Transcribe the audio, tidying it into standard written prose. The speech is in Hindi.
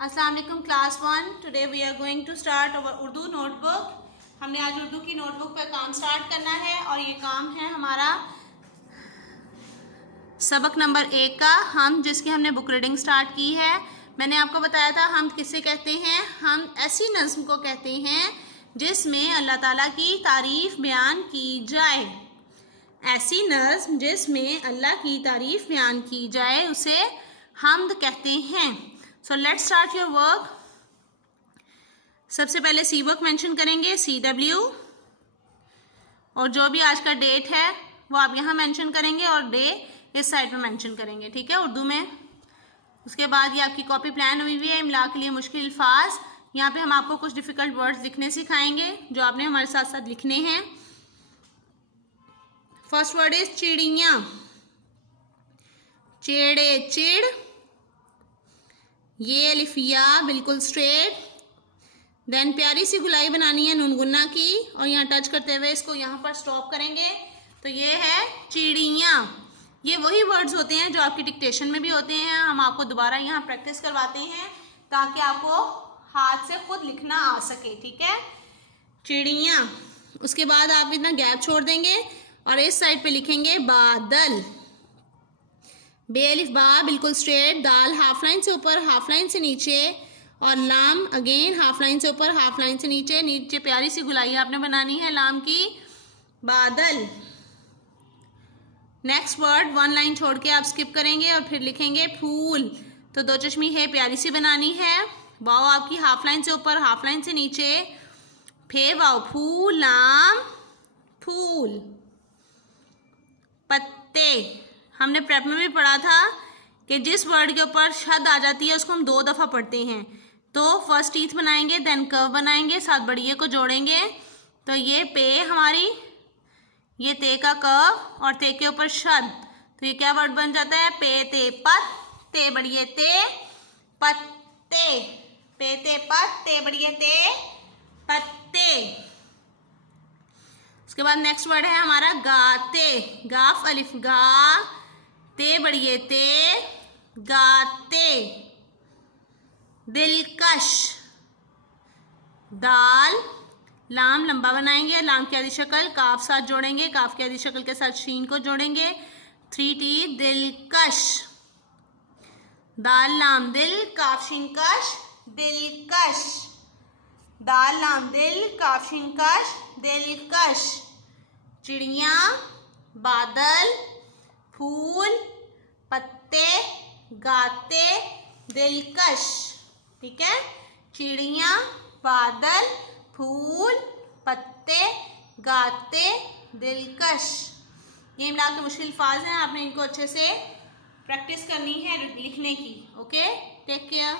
अस्सलाम वालेकुम class 1। Today we are going to start our Urdu notebook. हमने आज उर्दू की नोटबुक पर काम स्टार्ट करना है और ये काम है हमारा सबक नंबर 1 का, हम जिसकी हमने बुक रीडिंग स्टार्ट की है। मैंने आपको बताया था हम किससे कहते हैं, हम ऐसी नज़्म को कहते हैं जिसमें अल्लाह ताला की तारीफ़ बयान की जाए। ऐसी नज़्म जिसमें अल्लाह की तारीफ़ बयान की जाए उसे हम्द कहते हैं। So let's start your work. सबसे पहले सी वर्क मेंशन करेंगे, CW, और जो भी आज का डेट है वो आप यहाँ मेंशन करेंगे और डे इस साइड पे मेंशन करेंगे, ठीक है, उर्दू में। उसके बाद ये आपकी कॉपी प्लान हुई हुई है, इमला के लिए मुश्किल अल्फाज। यहाँ पे हम आपको कुछ डिफ़िकल्ट वर्ड्स लिखने सिखाएंगे जो आपने हमारे साथ साथ लिखने हैं। फर्स्ट वर्ड इज चिड़िया, चेड़े चिड़, ये अलिफिया बिल्कुल स्ट्रेट। देन प्यारी सी गुलाई बनानी है नूनगुन्ना की और यहाँ टच करते हुए इसको यहाँ पर स्टॉप करेंगे। तो ये है चिड़िया। ये वही वर्ड्स होते हैं जो आपकी डिक्टेशन में भी होते हैं। हम आपको दोबारा यहाँ प्रैक्टिस करवाते हैं ताकि आपको हाथ से खुद लिखना आ सके, ठीक है। चिड़िया। उसके बाद आप इतना गैप छोड़ देंगे और इस साइड पे लिखेंगे बादल। बे अलिफ बा बिल्कुल स्ट्रेट, दाल हाफ लाइन से ऊपर हाफ लाइन से नीचे, और लाम अगेन हाफ लाइन से ऊपर हाफ लाइन से नीचे। नीचे प्यारी सी गुलाई आपने बनानी है लाम की, बादल। नेक्स्ट वर्ड वन लाइन छोड़ के आप स्किप करेंगे और फिर लिखेंगे फूल। तो दो चश्मी है प्यारी सी बनानी है, वाओ आपकी हाफ लाइन से ऊपर हाफ लाइन से नीचे, फे वाओ फूल लाम फूल। पत्ते। हमने प्रेप में भी पढ़ा था कि जिस वर्ड के ऊपर शद आ जाती है उसको हम 2 दफ़ा पढ़ते हैं। तो फर्स्ट टीथ बनाएंगे, देन कर्व बनाएंगे, साथ बढ़िए को जोड़ेंगे। तो ये पे हमारी, ये ते का कर्व और ते के ऊपर शद, तो ये क्या वर्ड बन जाता है, पे ते पत, ते बढ़िए ते पत्ते, पे ते पत, ते बढ़िए ते पत्ते। उसके बाद नेक्स्ट वर्ड है हमारा गाते, गाफ अलिफ गा, ते बढ़िए ते, गाते। दिलकश, दाल लाम लंबा बनाएंगे, लाम की आधी शक्ल काफ साथ जोड़ेंगे, काफ की आधी शक्ल के साथ शीन को जोड़ेंगे, 3 टी दिलकश। दाल लाम दिल काफ शीन कश, दिलकश। दाल लाम दिल काफ शीन कश, दिलकश। चिड़िया, बादल, फूल, पत्ते, गाते, दिलकश, ठीक है। चिड़िया, बादल, फूल, पत्ते, गाते, दिलकश। ये इमला के मुश्किल अल्फाज हैं, आपने इनको अच्छे से प्रैक्टिस करनी है लिखने की। Okay, take care.